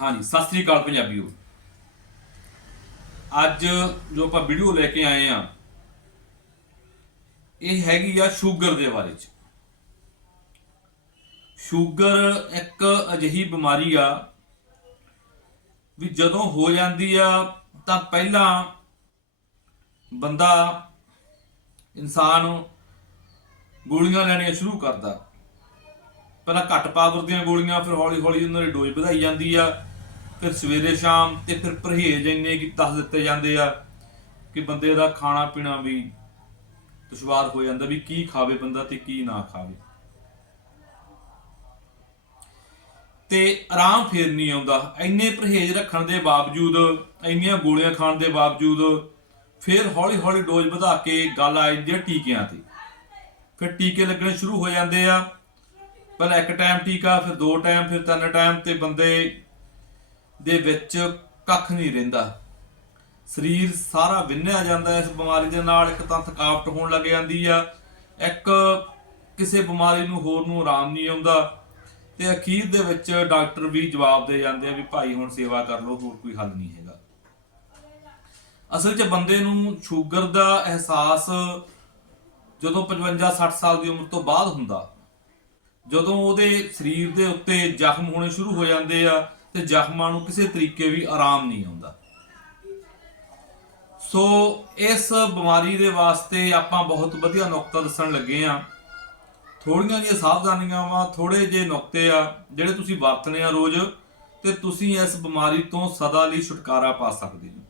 ਹਾਂਜੀ, ਸਤਿ ਸ੍ਰੀ ਅਕਾਲ ਪੰਜਾਬੀਓ ਅੱਜ ਜੋ ਆਪਾਂ ਵੀਡੀਓ ਲੈ ਕੇ ਆਏ ਆ ਇਹ ਹੈਗੀ ਆ ਸ਼ੂਗਰ ਦੇ ਬਾਰੇ ਚ। ਸ਼ੂਗਰ ਇੱਕ ਅਜਿਹੀ ਬਿਮਾਰੀ ਆ ਵੀ ਜਦੋਂ ਹੋ ਜਾਂਦੀ ਆ ਤਾਂ ਪਹਿਲਾਂ ਬੰਦਾ ਇਨਸਾਨ ਗੋਲੀਆਂ ਲੈਣੀਆਂ ਸ਼ੁਰੂ ਕਰਦਾ। ਪਹਿਲਾਂ ਘੱਟ ਪਾਵਰ ਦੀਆਂ ਗੋਲੀਆਂ, ਫਿਰ ਹੌਲੀ ਹੌਲੀ ਉਹਨਾਂ ਦੀ ਡੋਜ਼ ਵਧਾਈ ਜਾਂਦੀ ਆ। ਫਿਰ ਸਵੇਰੇ ਸ਼ਾਮ ਤੇ ਫਿਰ ਪਰਹੇਜ਼ ਇੰਨੇ ਕਿ ਦੱਸ ਦਿੱਤੇ ਜਾਂਦੇ ਆ ਕਿ ਬੰਦੇ ਦਾ ਖਾਣਾ ਪੀਣਾ ਵੀ ਦੁਸ਼ਵਾਰ ਹੋ ਜਾਂਦਾ ਵੀ ਕੀ ਖਾਵੇ ਬੰਦਾ ਤੇ ਕੀ ਨਾ ਖਾਵੇ। ਤੇ ਆਰਾਮ ਫੇਰ ਨਹੀਂ ਆਉਂਦਾ। ਇੰਨੇ ਪਰਹੇਜ਼ ਰੱਖਣ ਦੇ ਬਾਵਜੂਦ, ਇੰਨੀਆਂ ਗੋਲੀਆਂ ਖਾਣ ਦੇ ਬਾਵਜੂਦ ਫਿਰ ਹੌਲੀ ਹੌਲੀ ਡੋਜ਼ ਵਧਾ ਕੇ ਗੱਲ ਆ ਜਾਂਦੀ ਆ ਟੀਕਿਆਂ ਤੇ। ਫਿਰ ਟੀਕੇ ਲੱਗਣੇ ਸ਼ੁਰੂ ਹੋ ਜਾਂਦੇ ਆ। ਪਹਿਲਾਂ ਇੱਕ ਟਾਈਮ ਟੀਕਾ, ਫਿਰ ਦੋ ਟਾਈਮ, ਫਿਰ ਤਿੰਨ ਟਾਈਮ ਤੇ ਬੰਦੇ ਦੇ ਵਿੱਚ ਕੱਖ ਨਹੀਂ ਰਹਿੰਦਾ। ਸਰੀਰ ਸਾਰਾ ਵਿੰਨਿਆ ਜਾਂਦਾ ਇਸ ਬਿਮਾਰੀ ਦੇ ਨਾਲ, ਇੱਕ ਤਾਂ ਥਕਾਵਟ ਹੋਣ ਲੱਗ ਜਾਂਦੀ ਆ, ਇੱਕ ਕਿਸੇ ਬਿਮਾਰੀ ਨੂੰ ਹੋਰ ਨੂੰ ਆਰਾਮ ਨਹੀਂ ਆਉਂਦਾ ਤੇ ਅਖੀਰ ਦੇ ਵਿੱਚ ਡਾਕਟਰ ਵੀ ਜਵਾਬ ਦੇ ਜਾਂਦੇ ਆ ਵੀ ਭਾਈ ਹੁਣ ਸੇਵਾ ਕਰ ਲਓ, ਹੋਰ ਕੋਈ ਹੱਲ ਨਹੀਂ ਹੈਗਾ। ਅਸਲ 'ਚ ਬੰਦੇ ਨੂੰ ਸ਼ੂਗਰ ਦਾ ਅਹਿਸਾਸ ਜਦੋਂ 55 60 ਸਾਲ ਦੀ ਉਮਰ ਤੋਂ ਬਾਅਦ ਹੁੰਦਾ, ਜਦੋਂ ਉਹਦੇ ਸਰੀਰ ਦੇ ਉੱਤੇ ਜ਼ਖਮ ਹੋਣੇ ਸ਼ੁਰੂ ਹੋ ਜਾਂਦੇ ਆ ਤੇ ਜ਼ਖਮਾਂ ਨੂੰ ਕਿਸੇ ਤਰੀਕੇ ਵੀ ਆਰਾਮ ਨਹੀਂ ਆਉਂਦਾ। ਸੋ ਇਸ ਬਿਮਾਰੀ ਦੇ ਵਾਸਤੇ ਆਪਾਂ ਬਹੁਤ ਵਧੀਆ ਨੁਕਤਾ ਦੱਸਣ ਲੱਗੇ ਆ ਥੋੜੀਆਂ ਜਿਹੀਆਂ ਸਾਵਧਾਨੀਆਂ ਵਾ ਥੋੜੇ ਜਿਹੇ ਨੁਕਤੇ ਆ, ਜਿਹੜੇ ਤੁਸੀਂ ਵਰਤਨੇ ਆ ਰੋਜ਼, ਤੇ ਤੁਸੀਂ ਇਸ ਬਿਮਾਰੀ ਤੋਂ ਸਦਾ ਲਈ ਛੁਟਕਾਰਾ ਪਾ ਸਕਦੇ ਹੋ।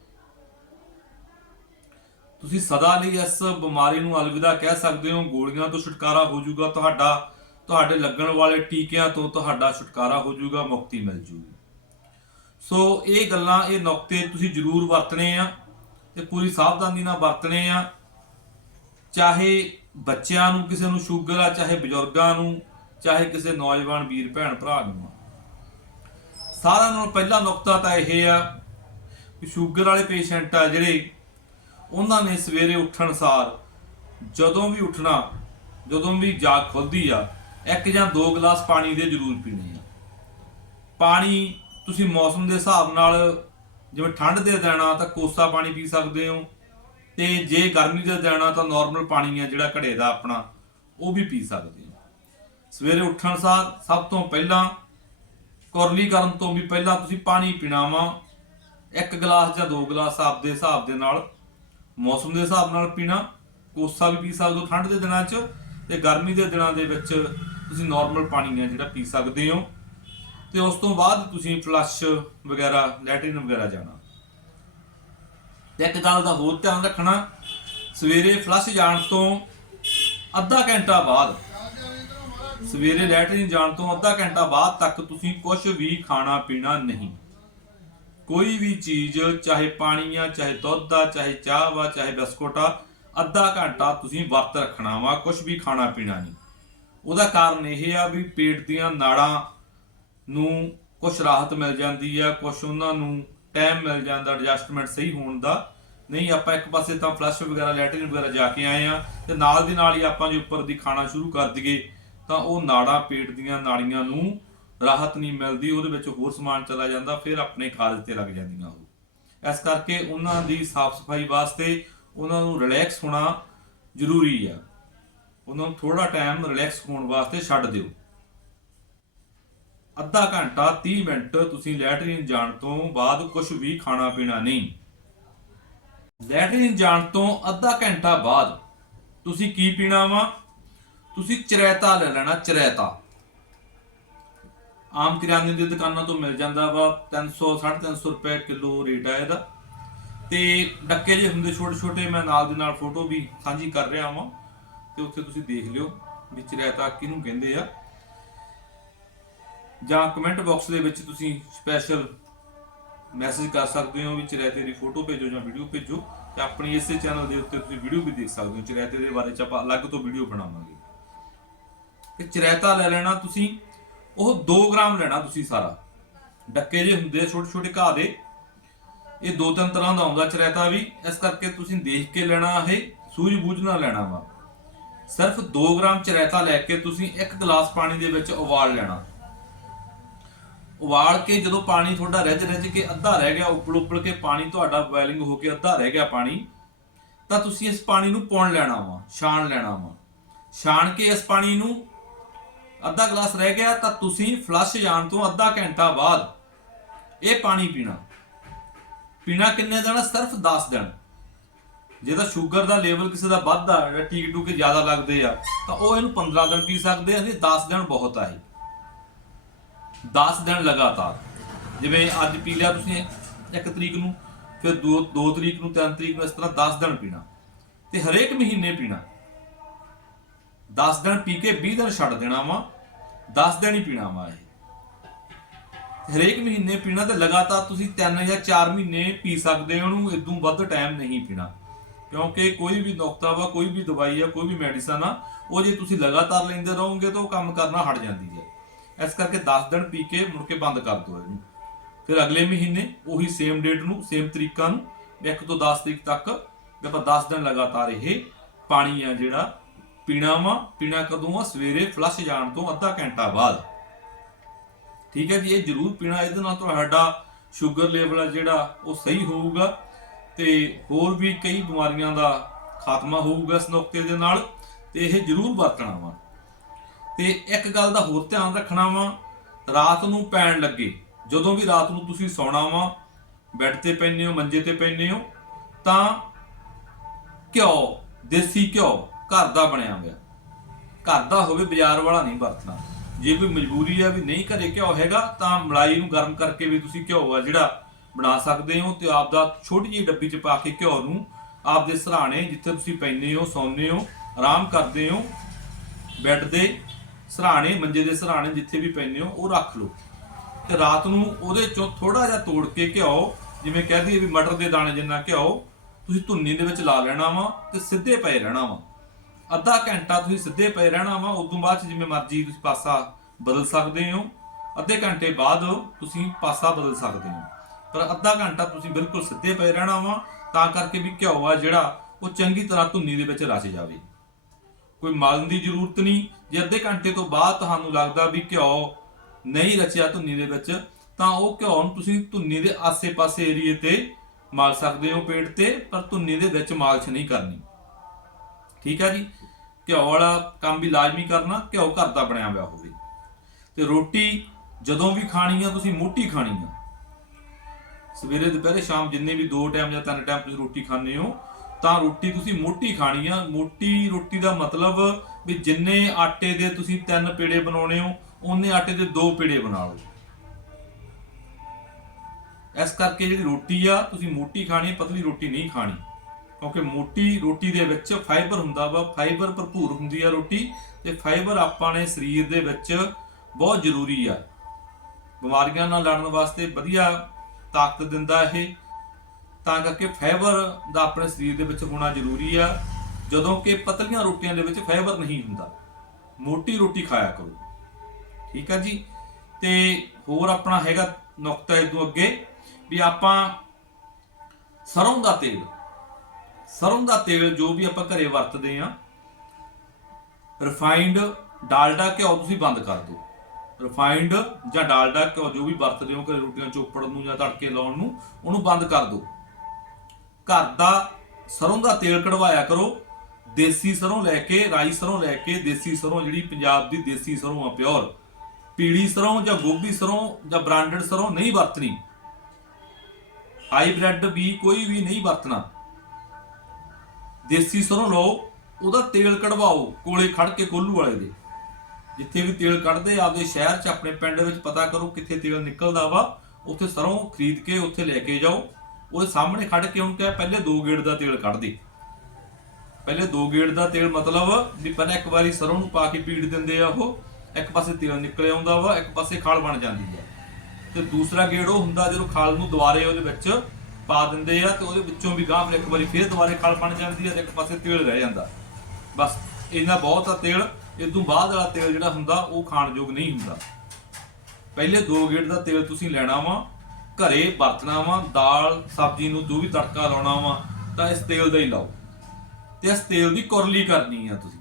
ਤੁਸੀਂ ਸਦਾ ਲਈ ਇਸ ਬਿਮਾਰੀ ਨੂੰ ਅਲਵਿਦਾ ਕਹਿ ਸਕਦੇ ਹੋ, ਗੋਲੀਆਂ ਤੋਂ ਛੁਟਕਾਰਾ ਹੋ ਜਾਊਗਾ ਤੁਹਾਡਾ, ਤੁਹਾਡੇ ਲੱਗਣ ਵਾਲੇ ਟੀਕਿਆਂ ਤੋਂ ਤੁਹਾਡਾ ਛੁਟਕਾਰਾ ਹੋ ਜਾਊਗਾ ਮੁਕਤੀ ਮਿਲ ਜੂਗੀ। ਸੋ ਇਹ ਗੱਲਾਂ, ਇਹ ਨੁਕਤੇ ਤੁਸੀਂ ਜ਼ਰੂਰ ਵਰਤਣੇ ਆ ਤੇ ਪੂਰੀ ਸਾਵਧਾਨੀ ਨਾਲ ਵਰਤਣੇ ਆ। ਚਾਹੇ ਬੱਚਿਆਂ ਨੂੰ ਕਿਸੇ ਨੂੰ ਸ਼ੂਗਰ ਆ, ਚਾਹੇ ਬਜ਼ੁਰਗਾਂ ਨੂੰ, ਚਾਹੇ ਕਿਸੇ ਨੌਜਵਾਨ ਵੀਰ ਭੈਣ ਭਰਾ ਨੂੰ ਸਾਰਿਆਂ ਨਾਲੋਂ ਪਹਿਲਾ ਨੁਕਤਾ ਤਾਂ ਇਹ ਆ ਕਿ ਸ਼ੂਗਰ ਵਾਲੇ ਪੇਸ਼ੈਂਟ ਆ ਜਿਹੜੇ, ਉਹਨਾਂ ਨੇ ਸਵੇਰੇ ਉੱਠਣ ਸਾਰ ਜਦੋਂ ਵੀ ਉੱਠਣਾ, ਜਦੋਂ ਵੀ ਜਾਗ ਖੁੱਲਦੀ ਆ, ਇੱਕ ਜਾਂ ਦੋ ਗਲਾਸ ਪਾਣੀ ਦੇ ਜ਼ਰੂਰ ਪੀਣੇ ਆ। ਪਾਣੀ ਤੁਸੀਂ ਮੌਸਮ ਦੇ ਹਿਸਾਬ ਨਾਲ ਜਿਵੇਂ ਠੰਡ ਦੇ ਦਿਨ ਆ ਤਾਂ ਕੋਸਾ ਪਾਣੀ ਪੀ ਸਕਦੇ ਹੋ ਤੇ ਜੇ ਗਰਮੀ ਦੇ ਦਿਨ ਆ ਤਾਂ ਨਾਰਮਲ ਪਾਣੀ ਆ ਜਿਹੜਾ ਘੜੇ ਦਾ ਆਪਣਾ, ਉਹ ਵੀ ਪੀ ਸਕਦੇ ਹੋ। ਸਵੇਰੇ ਉੱਠਣ ਸਾਰ ਸਭ ਤੋਂ ਪਹਿਲਾਂ ਕੁਰਲੀ ਕਰਨ ਤੋਂ ਵੀ ਪਹਿਲਾਂ ਤੁਸੀਂ ਪਾਣੀ ਪੀਣਾ ਵਾ। ਇੱਕ ਗਲਾਸ ਜਾਂ ਦੋ ਗਲਾਸ ਆਪਦੇ ਹਿਸਾਬ ਦੇ ਨਾਲ, ਮੌਸਮ ਦੇ ਹਿਸਾਬ ਨਾਲ ਪੀਣਾ। ਕੋਸਾ ਵੀ ਪੀ ਸਕਦੇ ਹੋ ਠੰਡ ਦੇ ਦਿਨਾਂ 'ਚ ਤੇ ਗਰਮੀ ਦੇ ਦਿਨਾਂ ਦੇ ਵਿੱਚ ਤੁਸੀਂ ਨਾਰਮਲ ਪਾਣੀ ਆ ਜਿਹੜਾ ਪੀ ਸਕਦੇ ਹੋ। ਤੇ ਉਸ ਤੋਂ ਬਾਅਦ ਤੁਸੀਂ ਫਲਸ਼ ਵਗੈਰਾ ਲੈਟਰਿਨ ਵਗੈਰਾ ਜਾਣਾ। ਤੇ ਇੱਕ ਗੱਲ ਦਾ ਹੋਰ ਧਿਆਨ ਰੱਖਣਾ, ਸਵੇਰੇ ਫਲਸ਼ ਜਾਣ ਤੋਂ ਅੱਧਾ ਘੰਟਾ ਬਾਅਦ, ਸਵੇਰੇ ਲੈਟਰਿਨ ਜਾਣ ਤੋਂ ਅੱਧਾ ਘੰਟਾ ਬਾਅਦ ਤੱਕ ਤੁਸੀਂ ਕੁਝ ਵੀ ਖਾਣਾ ਪੀਣਾ ਨਹੀਂ। ਕੋਈ ਵੀ ਚੀਜ਼, ਚਾਹੇ ਪਾਣੀ ਆ ਚਾਹੇ ਦੁੱਧ ਆ, ਚਾਹੇ ਚਾਹ ਵਾ, ਚਾਹੇ ਬਿਸਕੁਟ ਆ, ਅੱਧਾ ਘੰਟਾ ਤੁਸੀਂ ਵਰਤ ਰੱਖਣਾ ਵਾ ਕੁਝ ਵੀ ਖਾਣਾ ਪੀਣਾ ਨਹੀਂ। ਉਹਦਾ ਕਾਰਨ ਇਹ ਆ ਵੀ ਪੇਟ ਦੀਆਂ ਨਾੜਾਂ ਨੂੰ ਕੁਝ ਰਾਹਤ ਮਿਲ ਜਾਂਦੀ ਆ ਕੁਝ ਉਹਨਾਂ ਨੂੰ ਟਾਈਮ ਮਿਲ ਜਾਂਦਾ ਐਡਜਸਟਮੈਂਟ ਸਹੀ ਹੋਣ ਦਾ। ਨਹੀਂ, ਆਪਾਂ ਇੱਕ ਪਾਸੇ ਤਾਂ ਫਲਸ਼ ਵਗੈਰਾ ਲੈਟਰਿਨ ਵਗੈਰਾ ਜਾ ਕੇ ਆਏ ਆ ਤੇ ਨਾਲ ਦੀ ਨਾਲ ਹੀ ਆਪਾਂ ਜੇ ਉੱਪਰ ਦੀ ਖਾਣਾ ਸ਼ੁਰੂ ਕਰ ਦਈਏ, ਤਾਂ ਉਹ ਨਾੜਾਂ ਪੇਟ ਦੀਆਂ ਨਾੜੀਆਂ ਨੂੰ ਰਾਹਤ ਨਹੀਂ ਮਿਲਦੀ, ਉਹਦੇ ਵਿੱਚ ਹੋਰ ਸਮਾਨ ਚਲਾ ਜਾਂਦਾ, ਫਿਰ ਆਪਣੇ ਖਾਰਜ ਤੇ ਲੱਗ ਜਾਂਦੀਆਂ ਉਹ। ਇਸ ਕਰਕੇ ਉਹਨਾਂ ਦੀ ਸਾਫ਼ ਸਫ਼ਾਈ ਵਾਸਤੇ ਉਹਨਾਂ ਨੂੰ ਰਿਲੈਕਸ ਹੋਣਾ ਜ਼ਰੂਰੀ ਆ। ਉਹਨਾਂ ਨੂੰ ਥੋੜਾ ਟਾਈਮ ਰਿਲੈਕਸ ਹੋਣ ਵਾਸਤੇ ਛੱਡ ਦਿਓ। ਅੱਧਾ ਘੰਟਾ 30 ਮਿੰਟ ਤੁਸੀਂ ਲੈਟਰੀਨ ਜਾਣ ਤੋਂ ਬਾਅਦ ਕੁਝ ਵੀ ਖਾਣਾ ਪੀਣਾ ਨਹੀਂ। ਲੈਟਰੀਨ ਜਾਣ ਤੋਂ ਅੱਧਾ ਘੰਟਾ ਬਾਅਦ ਤੁਸੀਂ ਕੀ ਪੀਣਾ ਵਾ? ਤੁਸੀਂ ਚਰੈਤਾ ਲੈ ਲੈਣਾ, ਚਰੈਤਾ। ਆਮ ਕਿਰਾਨੇ ਦੀ ਦੁਕਾਨਾਂ ਤੋਂ ਮਿਲ ਜਾਂਦਾ ਵਾ 300 350 ਰੁਪਏ ਕਿਲੋ ਰੇਟ ਆ ਇਹਦਾ। ਤੇ ਡੱਕੇ ਜੇ ਹੁੰਦੇ ਛੋਟੇ ਛੋਟੇ, ਮੈਂ ਨਾਲ ਦੇ ਨਾਲ ਫੋਟੋ ਵੀ ਸਾਂਝੀ ਕਰ ਰਿਹਾ ਵਾਂ, ਤੇ ਉੱਥੇ ਤੁਸੀਂ ਦੇਖ ਲਿਓ ਵੀ ਚਰੈਤਾ ਕਿਹਨੂੰ ਕਹਿੰਦੇ ਆ। ਜਾਂ ਕਮੈਂਟ ਬਾਕਸ ਦੇ ਵਿੱਚ ਤੁਸੀਂ ਸਪੈਸ਼ਲ ਮੈਸੇਜ ਕਰ ਸਕਦੇ ਹੋ ਵੀ ਚਰੈਤੇ ਦੀ ਫੋਟੋ ਭੇਜੋ ਜਾਂ ਵੀਡੀਓ ਭੇਜੋ। ਤੇ ਆਪਣੀ ਇਸੇ ਚੈਨਲ ਦੇ ਉੱਤੇ ਤੁਸੀਂ ਵੀਡੀਓ ਵੀ ਦੇਖ ਸਕਦੇ ਹੋ। ਚਰੈਤੇ ਦੇ ਬਾਰੇ ਚ ਆਪਾਂ ਅਲੱਗ ਤੋਂ ਵੀਡੀਓ ਬਣਾਵਾਂਗੇ। ਤੇ ਚਰੈਤਾ ਲੈ ਲੈਣਾ ਤੁਸੀਂ, ਉਹ 2 ਗ੍ਰਾਮ ਲੈਣਾ ਤੁਸੀਂ ਸਾਰਾ। ਡੱਕੇ ਜੇ ਹੁੰਦੇ ਛੋਟੇ ਛੋਟੇ ਘਾਹ ਦੇ। ਇਹ ਦੋ ਤਿੰਨ ਤਰ੍ਹਾਂ ਦਾ ਆਉਂਦਾ ਚਰੈਤਾ ਵੀ। ਇਸ ਕਰਕੇ ਤੁਸੀਂ ਦੇਖ ਕੇ ਲੈਣਾ ਇਹ ਸੂਝ ਬੂਝ ਨਾਲ ਲੈਣਾ ਵਾ। ਸਿਰਫ 2 ਗ੍ਰਾਮ ਚਰੈਤਾ ਲੈ ਕੇ ਤੁਸੀਂ ਇੱਕ ਗਲਾਸ ਪਾਣੀ ਦੇ ਵਿੱਚ ਉਬਾਲ ਲੈਣਾ। ਉਬਾਲ ਕੇ ਜਦੋਂ ਪਾਣੀ ਤੁਹਾਡਾ ਰਿੱਝ ਰਿੱਝ ਕੇ ਅੱਧਾ ਰਹਿ ਗਿਆ, ਉੱਪਲ ਉੱਪਲ ਕੇ ਪਾਣੀ ਤੁਹਾਡਾ ਬੋਇਲਿੰਗ ਹੋ ਕੇ ਅੱਧਾ ਰਹਿ ਗਿਆ ਪਾਣੀ, ਤਾਂ ਤੁਸੀਂ ਇਸ ਪਾਣੀ ਨੂੰ ਪੁਣ ਲੈਣਾ ਵਾ, ਛਾਣ ਲੈਣਾ ਵਾ। ਛਾਣ ਕੇ ਇਸ ਪਾਣੀ ਨੂੰ ਅੱਧਾ ਗਲਾਸ ਰਹਿ ਗਿਆ, ਤਾਂ ਤੁਸੀਂ ਫਲਸ਼ ਜਾਣ ਤੋਂ ਅੱਧਾ ਘੰਟਾ ਬਾਅਦ ਇਹ ਪਾਣੀ ਪੀਣਾ। ਪੀਣਾ ਕਿੰਨੇ ਦਿਨ? ਸਿਰਫ 10 ਦਿਨ। ਜੇ ਤਾਂ ਸ਼ੂਗਰ ਦਾ ਲੈਵਲ ਕਿਸੇ ਦਾ ਵੱਧਦਾ, ਜਾਂ ਟੀਕ ਟੂਕੇ ਜ਼ਿਆਦਾ ਲੱਗਦੇ ਆ, ਤਾਂ ਉਹ ਇਹਨੂੰ 15 ਦਿਨ ਪੀ ਸਕਦੇ ਆ, ਨਹੀਂ 10 ਦਿਨ ਬਹੁਤ ਆ ਇਹ। 10 ਦਿਨ ਲਗਾਤਾਰ। ਜਿਵੇਂ ਅੱਜ ਪੀ ਲਿਆ ਤੁਸੀਂ 1 ਤਰੀਕ ਨੂੰ, ਫਿਰ 2 2 ਤਰੀਕ ਨੂੰ 3 ਤਰੀਕ ਨੂੰ ਇਸ ਤਰ੍ਹਾਂ 10 ਦਿਨ ਪੀਣਾ। ਤੇ ਹਰੇਕ ਮਹੀਨੇ ਪੀਣਾ। 10 ਦਿਨ ਪੀ ਕੇ 20 ਦਿਨ ਛੱਡ ਦੇਣਾ ਵਾ 10 ਦਿਨ ਹੀ ਪੀਣਾ ਵਾ ਇਹ। ਹਰੇਕ ਮਹੀਨੇ ਪੀਣਾ ਤੇ ਲਗਾਤਾਰ ਤੁਸੀਂ 3 ਜਾਂ 4 ਮਹੀਨੇ ਪੀ ਸਕਦੇ ਹੋ, ਉਹਨੂੰ ਇਦੋਂ ਵੱਧ ਟਾਈਮ ਨਹੀਂ ਪੀਣਾ। ਕਿਉਂਕਿ ਕੋਈ ਵੀ ਨੁਕਤਾ ਵਾ, ਕੋਈ ਵੀ ਦਵਾਈ ਆ, ਕੋਈ ਵੀ ਮੈਡੀਸਨ ਆ, ਉਹ ਜੇ ਤੁਸੀਂ ਲਗਾਤਾਰ ਲੈਂਦੇ ਰਹੋਗੇ ਤਾਂ ਉਹ ਕੰਮ ਕਰਨਾ ਹਟ ਜਾਂਦੀ ਹੈ ਇਸ ਕਰਕੇ 10 ਦਿਨ ਪੀ ਕੇ ਮੁੜ ਕੇ ਬੰਦ ਕਰ ਦਿਓ ਇਹਨੂੰ। ਫਿਰ ਅਗਲੇ ਮਹੀਨੇ ਉਹੀ ਸੇਮ ਡੇਟ ਨੂੰ ਸੇਮ ਤਰੀਕਾ ਨੂੰ 1 ਤੋਂ 10 ਤਰੀਕ ਤੱਕ ਆਪਾਂ 10 ਦਿਨ ਲਗਾਤਾਰ ਇਹ ਪਾਣੀ ਆ ਜਿਹੜਾ ਪੀਣਾ ਵਾ, ਪੀਣਾ ਕਦੋਂ ਆ? ਸਵੇਰੇ ਫਲਸ਼ ਜਾਣ ਤੋਂ ਅੱਧਾ ਘੰਟਾ ਬਾਅਦ। ਠੀਕ ਹੈ ਜੀ, ਇਹ ਜ਼ਰੂਰ ਪੀਣਾ, ਇਹਦੇ ਨਾਲ ਤੁਹਾਡਾ ਸ਼ੂਗਰ ਲੈਵਲ ਆ ਜਿਹੜਾ ਉਹ ਸਹੀ ਹੋਊਗਾ ਤੇ ਹੋਰ ਵੀ ਕਈ ਬਿਮਾਰੀਆਂ ਦਾ ਖਾਤਮਾ ਹੋਊਗਾ ਇਸ ਨੁਕਤੇ ਦੇ ਨਾਲ ਤੇ ਇਹ ਜ਼ਰੂਰ ਵਰਤਣਾ ਵਾ। ਤੇ ਇੱਕ ਗੱਲ ਦਾ ਹੋਰ ਧਿਆਨ ਰੱਖਣਾ ਵਾ, ਰਾਤ ਨੂੰ ਪੈਣ ਲੱਗੇ। ਜਦੋਂ ਵੀ ਰਾਤ ਨੂੰ ਤੁਸੀਂ ਸੌਣਾ ਵਾ, ਬੈੱਡ ਤੇ ਪੈਂਦੇ ਹੋ, ਮੰਜੇ ਤੇ ਪੈਂਦੇ ਹੋ, ਤਾਂ ਘਿਓ, ਦੇਸੀ ਘਿਓ ਘਰ ਦਾ ਬਣਿਆ ਹੋਇਆ। ਘਰ ਦਾ ਹੋਵੇ, ਬਾਜ਼ਾਰ ਵਾਲਾ ਨਹੀਂ ਵਰਤਣਾ। ਜੇ ਕੋਈ ਮਜਬੂਰੀ ਆ ਵੀ ਨਹੀਂ ਘਰੇ ਘਿਓ ਹੈਗਾ, ਤਾਂ ਮਲਾਈ ਨੂੰ ਗਰਮ ਕਰਕੇ ਵੀ ਤੁਸੀਂ ਘਿਓ ਆ ਜਿਹੜਾ ਬਣਾ ਸਕਦੇ ਹੋ ਤੇ ਆਪ ਦਾ ਛੋਟੀ ਜਿਹੀ ਡੱਬੀ 'ਚ ਪਾ ਕੇ ਘਿਓ ਨੂੰ ਆਪ ਦੇ ਸਰਾਣੇ ਜਿੱਥੇ ਤੁਸੀਂ ਪੈਂਦੇ ਹੋ, ਸੌਂਦੇ ਹੋ, ਆਰਾਮ ਕਰਦੇ ਹੋ, ਬੈੱਡ ਦੇ ਸਰਾਣੇ, ਮੰਜੇ ਦੇ ਸਰਾਣੇ ਜਿੱਥੇ ਵੀ ਪੈਂਦੇ ਹੋ, ਉਹ ਰੱਖ ਲਓ। ਤੇ ਰਾਤ ਨੂੰ ਉਹਦੇ ਚੋਂ ਥੋੜਾ ਜਿਹਾ ਤੋੜ ਕੇ ਘਿਓ, ਜਿਵੇਂ ਕਹਿ ਦਈਏ ਵੀ ਮਟਰ ਦੇ ਦਾਣੇ ਜਿੰਨਾ ਘਿਓ, ਤੁਸੀਂ ਧੁੰਨੀ ਦੇ ਵਿੱਚ ਲਾ ਲੈਣਾ ਵਾ ਤੇ ਸਿੱਧੇ ਪਏ ਰਹਿਣਾ ਵਾ। ਅੱਧਾ ਘੰਟਾ ਤੁਸੀਂ ਸਿੱਧੇ ਪਏ ਰਹਿਣਾ ਵਾ, ਉਸ ਤੋਂ ਬਾਅਦ 'ਚ ਜਿਵੇਂ ਮਰਜ਼ੀ ਤੁਸੀਂ ਪਾਸਾ ਬਦਲ ਸਕਦੇ ਹੋ। ਅੱਧੇ ਘੰਟੇ ਬਾਅਦ ਤੁਸੀਂ ਪਾਸਾ ਬਦਲ ਸਕਦੇ ਹੋ। ਪਰ ਅੱਧਾ ਘੰਟਾ ਤੁਸੀਂ ਬਿਲਕੁਲ ਸਿੱਧੇ ਪਏ ਰਹਿਣਾ ਵਾ, ਤਾਂ ਕਰਕੇ ਵੀ ਘਿਓ ਆ ਜਿਹੜਾ, ਉਹ ਚੰਗੀ ਤਰ੍ਹਾਂ ਧੁੰਨੀ ਦੇ ਵਿੱਚ ਰਚ ਜਾਵੇ। ਕੋਈ ਮਲਣ ਦੀ ਜ਼ਰੂਰਤ ਨਹੀਂ। ਜੇ ਅੱਧੇ ਘੰਟੇ ਤੋਂ ਬਾਅਦ ਤੁਹਾਨੂੰ ਲੱਗਦਾ ਵੀ ਘਿਓ ਨਹੀਂ ਰਚਿਆ ਧੁੰਨੀ ਦੇ ਵਿੱਚ, ਤਾਂ ਉਹ ਘਿਓ ਨੂੰ ਤੁਸੀਂ ਧੁੰਨੀ ਦੇ ਆਸੇ-ਪਾਸੇ ਏਰੀਏ ਤੇ ਮਲ ਸਕਦੇ ਹੋ ਪੇਟ ਤੇ, ਪਰ ਧੁੰਨੀ ਦੇ ਵਿੱਚ ਮਾਲਸ਼ ਨਹੀਂ ਕਰਨੀ। ਠੀਕ ਹੈ ਜੀ? ਘਿਓ ਵਾਲਾ ਕੰਮ ਵੀ ਲਾਜ਼ਮੀ ਕਰਨਾ, ਘਿਓ ਘਰ ਦਾ ਬਣਿਆ ਹੋਇਆ ਹੋਵੇ। ਤੇ ਰੋਟੀ ਜਦੋਂ ਵੀ ਖਾਣੀ ਆ, ਤੁਸੀਂ ਮੋਟੀ ਖਾਣੀ ਆ। ਸਵੇਰੇ, ਦੁਪਹਿਰੇ, ਸ਼ਾਮ ਜਿੰਨੇ ਵੀ ਦੋ ਟਾਈਮ ਜਾਂ ਤਿੰਨ ਟਾਈਮ ਤੁਸੀਂ ਰੋਟੀ ਖਾਂਦੇ ਹੋ ਤਾਂ ਰੋਟੀ ਤੁਸੀਂ ਮੋਟੀ ਖਾਣੀ ਆ। ਮੋਟੀ ਰੋਟੀ ਦਾ ਮਤਲਬ ਵੀ ਜਿੰਨੇ ਆਟੇ ਦੇ ਤੁਸੀਂ ਤਿੰਨ ਪੇੜੇ ਬਣਾਉਣੇ ਹੋ, ਉਹਨੇ ਆਟੇ ਦੇ ਦੋ ਪੇੜੇ ਬਣਾ ਲਓ। ਇਸ ਕਰਕੇ ਜਿਹੜੀ ਰੋਟੀ ਆ, ਤੁਸੀਂ ਮੋਟੀ ਖਾਣੀ, ਪਤਲੀ ਰੋਟੀ ਨਹੀਂ ਖਾਣੀ। ਕਿਉਂਕਿ ਮੋਟੀ ਰੋਟੀ ਦੇ ਵਿੱਚ ਫਾਈਬਰ ਹੁੰਦਾ ਵਾ ਫਾਈਬਰ ਭਰਪੂਰ ਹੁੰਦੀ ਆ ਰੋਟੀ ਤੇ ਫਾਈਬਰ ਆਪਾਂ ਨੇ ਸਰੀਰ ਦੇ ਵਿੱਚ ਬਹੁਤ ਜ਼ਰੂਰੀ ਆ। ਬਿਮਾਰੀਆਂ ਨਾਲ ਲੜਨ ਵਾਸਤੇ ਵਧੀਆ ਤਾਕਤ ਦਿੰਦਾ ਇਹ। ਤਾਂ ਕਰਕੇ ਫਾਈਬਰ ਦਾ ਆਪਣੇ ਸਰੀਰ ਦੇ ਵਿੱਚ ਹੋਣਾ ਜ਼ਰੂਰੀ ਆ। ਜਦੋਂ ਕਿ ਪਤਲੀਆਂ ਰੋਟੀਆਂ ਦੇ ਵਿੱਚ ਫਾਈਬਰ ਨਹੀਂ ਹੁੰਦਾ। ਮੋਟੀ ਰੋਟੀ ਖਾਇਆ ਕਰੋ। ਠੀਕ ਆ ਜੀ? ਤੇ ਹੋਰ ਆਪਣਾ ਹੈਗਾ ਨੁਕਤਾ ਇਦੋਂ ਅੱਗੇ ਵੀ ਆਪਾਂ ਸਰੋਂ ਦਾ ਤੇਲ, ਸਰੋਂ ਦਾ ਤੇਲ ਜੋ ਵੀ ਆਪਾਂ ਘਰੇ ਵਰਤਦੇ ਆ ਰਿਫਾਈਨਡ ਡਾਲਡਾ ਘਿਓ ਤੁਸੀਂ ਬੰਦ ਕਰ ਦਿਓ। ਰਿਫਾਈਨਡ ਜਾਂ ਡਾਲਡਾ ਘਿਓ ਜੋ ਵੀ ਵਰਤਦੇ ਹੋ ਘਰੇ ਰੋਟੀਆਂ ਚੋਪੜ ਨੂੰ ਜਾਂ ਤੜਕੇ ਲਾਉਣ ਨੂੰ, ਉਹਨੂੰ ਬੰਦ ਕਰ ਦਿਓ। ਘਰ ਦਾ ਸਰੋਂ ਦਾ ਤੇਲ ਕਢਵਾਇਆ ਕਰੋ। ਦੇਸੀ ਸਰੋਂ ਲੈ ਕੇ, ਰਾਈ ਸਰੋਂ ਲੈ ਕੇ, ਦੇਸੀ ਸਰੋਂ ਜਿਹੜੀ ਪੰਜਾਬ ਦੀ ਦੇਸੀ ਸਰੋਂ ਆ ਪਿਓਰ। ਪੀਲੀ ਸਰੋਂ ਜਾਂ ਗੋਭੀ ਸਰੋਂ ਜਾਂ ਬ੍ਰਾਂਡਡ ਸਰੋਂ ਨਹੀਂ ਵਰਤਣੀ। ਹਾਈਬ੍ਰਿਡ ਵੀ ਕੋਈ ਵੀ ਨਹੀਂ ਵਰਤਣਾ। ਦੇਸੀ ਸਰੋਂ ਲਓ, ਉਹਦਾ ਤੇਲ ਕਢਵਾਓ, ਕੋਲੇ ਖੜ ਕੇ ਕੋਲੂ ਵਾਲੇ ਦੇ। ਜਿੱਥੇ ਵੀ ਤੇਲ ਕੱਢਦੇ ਆਪਦੇ ਸ਼ਹਿਰ 'ਚ, ਆਪਣੇ ਪਿੰਡ ਵਿੱਚ ਪਤਾ ਕਰੋ ਕਿੱਥੇ ਤੇਲ ਨਿਕਲਦਾ ਵਾ, ਉੱਥੇ ਸਰੋਂ ਖਰੀਦ ਕੇ ਉੱਥੇ ਲੈ ਕੇ ਜਾਓ। ਉਹਦੇ ਸਾਹਮਣੇ ਖੜ ਕੇ ਉਹਨੂੰ ਕਿਹਾ, ਪਹਿਲੇ ਦੋ ਗੇੜ ਦਾ ਤੇਲ ਕੱਢ ਦੇ। ਪਹਿਲੇ ਦੋ ਗੇੜ ਦਾ ਤੇਲ ਮਤਲਬ ਵੀ ਪਹਿਲਾਂ ਇੱਕ ਵਾਰੀ ਸਰੋਂ ਨੂੰ ਪਾ ਕੇ ਪੀੜ ਦਿੰਦੇ ਆ ਉਹ, ਇੱਕ ਪਾਸੇ ਤੇਲ ਨਿਕਲ ਆਉਂਦਾ ਵਾ, ਇੱਕ ਪਾਸੇ ਖਾਲ ਬਣ ਜਾਂਦੀ ਆ। ਤੇ ਦੂਸਰਾ ਗੇੜ ਉਹ ਹੁੰਦਾ ਜਦੋਂ ਖਾਲ ਨੂੰ ਦੁਬਾਰੇ ਉਹਦੇ ਵਿੱਚ ਪਾ ਦਿੰਦੇ ਆ ਤੇ ਉਹਦੇ ਵਿੱਚੋਂ ਵੀ ਗਾਂਹ ਫਿਰ ਇੱਕ ਵਾਰੀ ਫਿਰ ਦੁਬਾਰੇ ਖਾਲ ਬਣ ਜਾਂਦੀ ਹੈ ਤੇ ਇੱਕ ਪਾਸੇ ਤੇਲ ਰਹਿ ਜਾਂਦਾ। ਬਸ, ਇੰਨਾ ਬਹੁਤ ਆ ਤੇਲ, ਇਸ ਤੋਂ ਬਾਅਦ ਵਾਲਾ ਤੇਲ ਜਿਹੜਾ ਹੁੰਦਾ, ਉਹ ਖਾਣ ਯੋਗ ਨਹੀਂ ਹੁੰਦਾ। ਪਹਿਲੇ ਦੋ ਗੇੜ ਦਾ ਤੇਲ ਤੁਸੀਂ ਲੈਣਾ ਵਾ ਘਰੇ ਵਰਤਣਾ ਵਾ, ਦਾਲ, ਸਬਜ਼ੀ ਨੂੰ ਜੋ ਵੀ ਤੜਕਾ ਲਾਉਣਾ ਵਾ, ਤਾਂ ਇਸ ਤੇਲ ਦਾ ਹੀ ਲਾਓ। ਤੇ ਇਸ ਤੇਲ ਦੀ ਕੁਰਲੀ ਕਰਨੀ ਆ ਤੁਸੀਂ।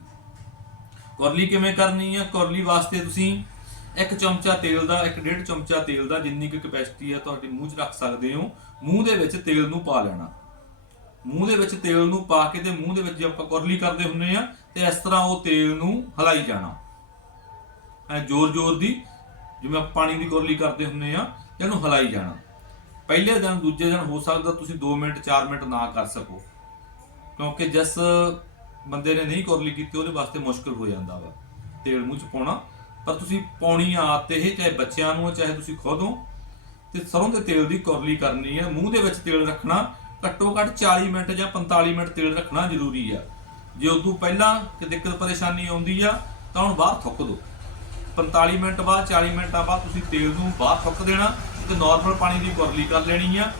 ਕੁਰਲੀ ਕਿਵੇਂ ਕਰਨੀ ਆ? ਕੁਰਲੀ ਵਾਸਤੇ ਤੁਸੀਂ ਇੱਕ ਚਮਚਾ ਤੇਲ ਦਾ, ਇੱਕ ਡੇਢ ਚਮਚਾ ਤੇਲ ਦਾ ਜਿੰਨੀ ਕੁ ਕਪੈਸਿਟੀ ਹੈ ਤੁਹਾਡੇ ਮੂੰਹ 'ਚ ਰੱਖ ਸਕਦੇ ਹੋ, ਮੂੰਹ ਦੇ ਵਿੱਚ ਤੇਲ ਨੂੰ ਪਾ ਲੈਣਾ। ਮੂੰਹ ਦੇ ਵਿੱਚ ਤੇਲ ਨੂੰ ਪਾ ਕੇ ਤੇ ਮੂੰਹ ਦੇ ਵਿੱਚ ਜੇ ਆਪਾਂ ਕੁਰਲੀ ਕਰਦੇ ਹੁੰਨੇ ਆ, ਤੇ ਇਸ ਤਰ੍ਹਾਂ ਉਹ ਤੇਲ ਨੂੰ ਹਲਾਈ ਜਾਣਾ। ਐ ਜ਼ੋਰ-ਜ਼ੋਰ ਦੀ, ਜਿਵੇਂ ਆਪਾਂ ਪਾਣੀ ਦੀ ਕੁਰਲੀ ਕਰਦੇ ਹੁੰਨੇ ਆ ਤੇ ਇਹਨੂੰ ਹਲਾਈ ਜਾਣਾ। ਪਹਿਲੇ ਦਿਨ, ਦੂਜੇ ਦਿਨ ਹੋ ਸਕਦਾ ਤੁਸੀਂ 2 ਮਿੰਟ 4 ਮਿੰਟ ਨਾ ਕਰ ਸਕੋ। ਕਿਉਂਕਿ ਜਿਸ ਬੰਦੇ ਨੇ ਨਹੀਂ ਕੁਰਲੀ ਕੀਤੀ, ਉਹਦੇ ਵਾਸਤੇ ਮੁਸ਼ਕਲ ਹੋ ਜਾਂਦਾ ਵਾ। ਤੇਲ ਮੂੰਹ ਚ ਪਾਉਣਾ। ਪਰ ਤੁਸੀਂ ਪਾਉਣੀ ਆ ਇਹ ਚਾਹੇ ਬੱਚਿਆਂ ਨੂੰ, ਚਾਹੇ ਤੁਸੀਂ ਖੁਦ ਹੋ ਤੇ ਸਰੋਂ ਦੇ ਤੇਲ ਦੀ ਕੁਰਲੀ ਕਰਨੀ ਹੈ ਮੂੰਹ ਦੇ ਵਿੱਚ ਤੇਲ ਰੱਖਣਾ, ਘੱਟੋ ਘੱਟ 40 ਮਿੰਟ ਜਾਂ 45 ਮਿੰਟ ਤੇਲ ਰੱਖਣਾ ਜ਼ਰੂਰੀ ਆ। ਜੇ ਉਦੋਂ ਪਹਿਲਾਂ ਕਿ ਦਿੱਕਤ ਪਰੇਸ਼ਾਨੀ ਆਉਂਦੀ ਆ, ਤਾਂ ਹੁਣ ਬਾਹਰ ਥੁੱਕ ਦਿਓ। 45 ਮਿੰਟ ਬਾਅਦ 40 ਮਿੰਟਾਂ ਬਾਅਦ ਤੁਸੀਂ ਤੇਲ ਨੂੰ ਬਾਹਰ ਥੁੱਕ ਦੇਣਾ। ਤੇ ਨਾਰਮਲ ਪਾਣੀ ਦੀ ਕੁਰਲੀ ਕਰ ਲੈਣੀ ਆ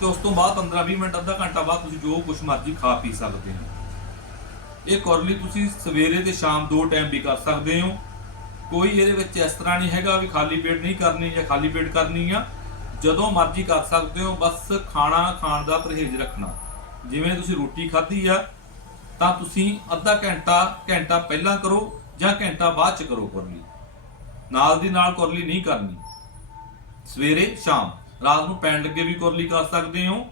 ਤੇ ਉਸ ਤੋਂ ਬਾਅਦ 15-20 ਮਿੰਟ, ਅੱਧਾ ਘੰਟਾ ਬਾਅਦ ਤੁਸੀਂ ਜੋ ਕੁਛ ਮਰਜ਼ੀ ਖਾ ਪੀ ਸਕਦੇ ਹੋ। ਇਹ ਕੁਰਲੀ ਤੁਸੀਂ ਸਵੇਰੇ ਤੇ ਸ਼ਾਮ ਦੋ ਟਾਈਮ ਵੀ ਕਰ ਸਕਦੇ ਹੋ। ਕੋਈ ਇਹਦੇ ਵਿੱਚ ਇਸ ਤਰ੍ਹਾਂ ਨਹੀਂ ਹੈਗਾ ਵੀ ਖਾਲੀ ਪੇਟ ਨਹੀਂ ਕਰਨੀ ਜਾਂ ਖਾਲੀ ਪੇਟ ਕਰਨੀ ਆ। ਜਦੋਂ ਮਰਜ਼ੀ ਕਰ ਸਕਦੇ ਹੋ, ਬਸ ਖਾਣਾ ਖਾਣ ਦਾ ਪਰਹੇਜ਼ ਰੱਖਣਾ। ਜਿਵੇਂ ਤੁਸੀਂ ਰੋਟੀ ਖਾਧੀ ਆ, ਤਾਂ ਤੁਸੀਂ ਅੱਧਾ ਘੰਟਾ ਘੰਟਾ ਪਹਿਲਾਂ ਕਰੋ ਜਾਂ ਘੰਟਾ ਬਾਅਦ ਚ ਕਰੋ ਕੁਰਲੀ ਨਾਲ ਦੀ ਨਾਲ ਕੁਰਲੀ ਨਹੀਂ ਕਰਨੀ। ਸਵੇਰੇ ਸ਼ਾਮ। ਰਾਤ ਨੂੰ ਪੈਣ ਲੱਗੇ ਵੀ ਕੁਰਲੀ ਕਰ ਸਕਦੇ ਹੋ,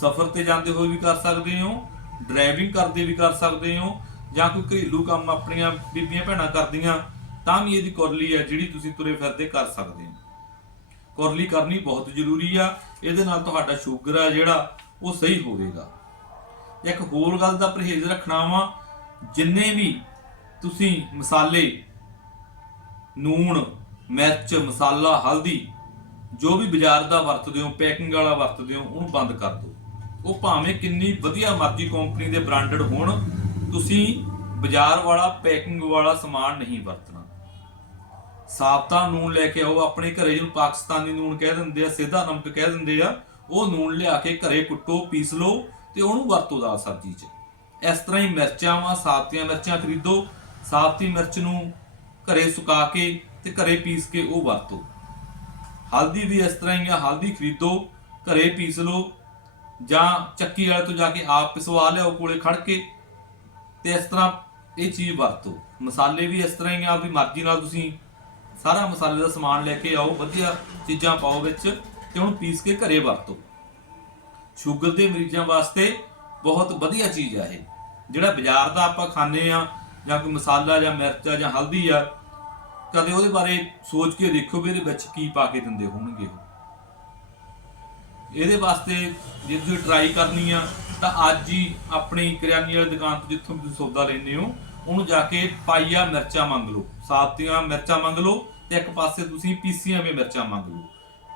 ਸਫ਼ਰ ਤੇ ਜਾਂਦੇ ਹੋਏ ਵੀ ਕਰ ਸਕਦੇ ਹੋ ਡਰਾਈਵਿੰਗ ਕਰਦੇ ਵੀ ਕਰ ਸਕਦੇ ਹੋ, ਜਾਂ ਕੋਈ ਘਰੇਲੂ ਕੰਮ ਆਪਣੀਆਂ ਬੀਬੀਆਂ ਭੈਣਾਂ ਕਰਦੀਆਂ, ਤਾਂ ਵੀ ਇਹਦੀ ਕੁਰਲੀ ਹੈ ਜਿਹੜੀ ਤੁਸੀਂ ਤੁਰੇ ਫਿਰਦੇ ਕਰ ਸਕਦੇ ਹੋ। ਕੁਰਲੀ ਕਰਨੀ ਬਹੁਤ ਜ਼ਰੂਰੀ ਆ, ਇਹਦੇ ਨਾਲ ਤੁਹਾਡਾ ਸ਼ੂਗਰ ਆ ਜਿਹੜਾ, ਉਹ ਸਹੀ ਹੋਵੇਗਾ। ਇੱਕ ਹੋਰ ਗੱਲ ਦਾ ਪਰਹੇਜ਼ ਰੱਖਣਾ ਵਾ, ਜਿੰਨੇ ਵੀ ਤੁਸੀਂ ਮਸਾਲੇ, ਨੂਣ, ਮਿਰਚ, ਮਸਾਲਾ, ਹਲਦੀ ਜੋ ਵੀ ਬਾਜ਼ਾਰ ਦਾ ਵਰਤਦੇ ਹੋ ਪੈਕਿੰਗ ਵਾਲਾ ਵਰਤਦੇ ਹੋ, ਉਹਨੂੰ ਬੰਦ ਕਰ ਦਿਓ। ਉਹ ਭਾਵੇਂ ਕਿੰਨੀ ਵਧੀਆ ਮਰਜ਼ੀ ਕੰਪਨੀ ਦੇ ਬ੍ਰਾਂਡਡ ਹੋਣ, ਤੁਸੀਂ ਬਾਜ਼ਾਰ ਵਾਲਾ ਪੈਕਿੰਗ ਵਾਲਾ ਸਮਾਨ ਨਹੀਂ ਵਰਤਣਾ। ਸਾਫ਼ਤਾ ਨੂਨ ਲੈ ਕੇ ਆਓ, ਆਪਣੇ ਘਰੇ ਜਿਹਨੂੰ ਪਾਕਿਸਤਾਨੀ ਨੂਨ ਕਹਿ ਦਿੰਦੇ ਆ, ਸਿੱਧਾ ਨਮਕ ਕਹਿ ਦਿੰਦੇ ਆ, ਉਹ ਨੂਨ ਲਿਆ ਕੇ ਘਰੇ ਕੁੱਟੋ, ਪੀਸ ਲਓ ਤੇ ਉਹਨੂੰ ਵਰਤੋ ਦਾਲ ਸਬਜ਼ੀ 'ਚ। ਇਸ ਤਰ੍ਹਾਂ ਹੀ ਮਿਰਚਾਂ ਵਾ, ਸਾਬਤੀਆਂ ਮਿਰਚਾਂ ਖਰੀਦੋ, ਸਾਬਤੀ ਮਿਰਚ ਨੂੰ ਘਰੇ ਸੁਕਾ ਕੇ ਤੇ ਘਰੇ ਪੀਸ ਕੇ ਉਹ ਵਰਤੋ। ਹਲਦੀ ਵੀ ਇਸ ਤਰ੍ਹਾਂ ਹੀ ਆ, ਹਲਦੀ ਖਰੀਦੋ, ਘਰੇ ਪੀਸ ਲਓ, ਜਾਂ ਚੱਕੀ ਵਾਲੇ ਤੋਂ ਜਾ ਕੇ ਆਪ ਪਿਸਵਾ ਲਿਆਓ ਕੋਲੇ ਖੜ ਕੇ, ਤੇ ਇਸ ਤਰ੍ਹਾਂ ਇਹ ਚੀਜ਼ ਵਰਤੋ। ਮਸਾਲੇ ਵੀ ਇਸ ਤਰ੍ਹਾਂ ਹੀ ਆ ਆਪਦੀ ਮਰਜ਼ੀ ਨਾਲ ਤੁਸੀਂ ਸਾਰਾ ਮਸਾਲੇ ਦਾ ਸਮਾਨ ਲੈ ਕੇ ਆਓ, ਵਧੀਆ ਚੀਜ਼ਾਂ ਪਾਓ ਵਿੱਚ, ਤੇ ਉਹਨੂੰ ਪੀਸ ਕੇ ਘਰੇ ਵਰਤੋ। ਸ਼ੂਗਰ ਦੇ ਮਰੀਜ਼ਾਂ ਵਾਸਤੇ ਬਹੁਤ ਵਧੀਆ ਚੀਜ਼ ਆ ਇਹ। ਜਿਹੜਾ ਬਾਜ਼ਾਰ ਦਾ ਆਪਾਂ ਖਾਂਦੇ ਆ ਜਾਂ ਕੋਈ ਮਸਾਲਾ ਜਾਂ ਮਿਰਚ ਆ ਜਾਂ ਹਲਦੀ ਆ ਕਦੇ ਉਹਦੇ ਬਾਰੇ ਸੋਚ ਕੇ ਦੇਖੋ ਵੀ ਇਹਦੇ ਵਿੱਚ ਕੀ ਪਾ ਕੇ ਦਿੰਦੇ ਹੋਣਗੇ ਉਹ। ਇਹਦੇ ਵਾਸਤੇ ਜੇ ਤੁਸੀਂ ਟਰਾਈ ਕਰਨੀ ਆ, ਤਾਂ ਅੱਜ ਹੀ ਆਪਣੀ ਕਰਿਆਨੇ ਵਾਲੀ ਦੁਕਾਨ ਤੋਂ ਜਿੱਥੋਂ ਤੁਸੀਂ ਸੌਦਾ ਲੈਂਦੇ ਹੋ, ਉਹਨੂੰ ਜਾ ਕੇ ਪਾਈਆ ਮਿਰਚਾਂ ਮੰਗ ਲਓ। ਸਾਬਤੀਆਂ ਮਿਰਚਾਂ ਮੰਗ ਲਓ ਤੇ ਇੱਕ ਪਾਸੇ ਤੁਸੀਂ ਪੀਸੀਆਂ ਵੀ ਮਿਰਚਾਂ ਮੰਗ ਲਓ।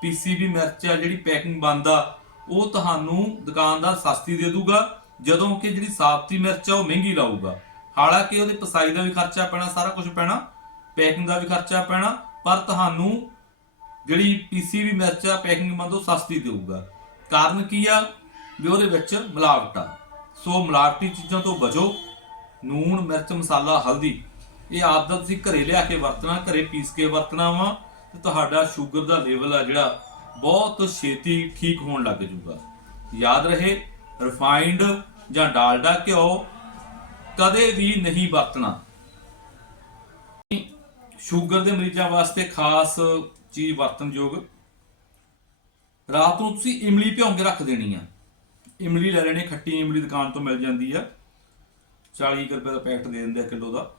ਪੀਸੀ ਵੀ ਮਿਰਚ ਆ, ਜਿਹੜੀ ਪੈਕਿੰਗ ਬੰਦਾ ਉਹ ਤੁਹਾਨੂੰ ਦੁਕਾਨਦਾਰ ਸਸਤੀ ਦੇ ਦੂਗਾ, ਜਦੋਂ ਕਿ ਜਿਹੜੀ ਸਾਬਤੀ ਮਿਰਚ ਆ, ਉਹ ਮਹਿੰਗੀ ਲਾਊਗਾ। ਹਾਲਾਂਕਿ ਉਹਦੇ ਪਸਾਈ ਦਾ ਵੀ ਖਰਚਾ ਪੈਣਾ, ਸਾਰਾ ਕੁਝ ਪੈਣਾ ਪੈਕਿੰਗ ਦਾ ਵੀ ਖਰਚਾ ਪੈਣਾ, ਪਰ ਤੁਹਾਨੂੰ ਜਿਹੜੀ ਪੀਸੀ ਵੀ ਮਿਰਚ ਆ, ਪੈਕਿੰਗ ਬੰਦ ਸਸਤੀ ਦੇਊਗਾ। ਕਾਰਨ ਕੀ ਆ? ਵੀ ਉਹਦੇ ਵਿੱਚ ਮਿਲਾਵਟ ਆ। ਸੋ ਮਿਲਾਵਟੀ ਚੀਜ਼ਾਂ ਤੋਂ ਬਚੋ। ਨੂਣ, ਮਿਰਚ, ਮਸਾਲਾ, ਹਲਦੀ, ਇਹ ਆਪ ਦਾ ਤੁਸੀਂ ਘਰੇ ਲਿਆ ਕੇ ਵਰਤਣਾ, ਘਰੇ ਪੀਸ ਕੇ ਵਰਤਣਾ ਵਾ, ਤੇ ਤੁਹਾਡਾ ਸ਼ੂਗਰ ਦਾ ਲੈਵਲ ਆ ਜਿਹੜਾ ਬਹੁਤ ਛੇਤੀ ਠੀਕ ਹੋਣ ਲੱਗ ਜਾਊਗਾ ਯਾਦ ਰਹੇ ਰਿਫਾਈਨਡ ਜਾਂ ਡਾਲਡਾ ਘਿਓ ਕਦੇ ਵੀ ਨਹੀਂ ਵਰਤਣਾ। ਸ਼ੂਗਰ ਦੇ ਮਰੀਜ਼ਾਂ ਵਾਸਤੇ ਖਾਸ ਚੀਜ਼ ਵਰਤਣਯੋਗ। ਰਾਤ ਨੂੰ ਤੁਸੀਂ ਇਮਲੀ ਭਿਉਂ ਕੇ ਰੱਖ ਦੇਣੀ ਆ। ਇਮਲੀ ਲੈ ਲੈਣੀ, ਖੱਟੀ ਇਮਲੀ ਦੁਕਾਨ ਤੋਂ ਮਿਲ ਜਾਂਦੀ ਆ। 40 ਕੁ ਰੁਪਏ ਦਾ ਪੈਕਟ ਦੇ ਦਿੰਦੇ ਆ ਕਿਲੋ ਦਾ।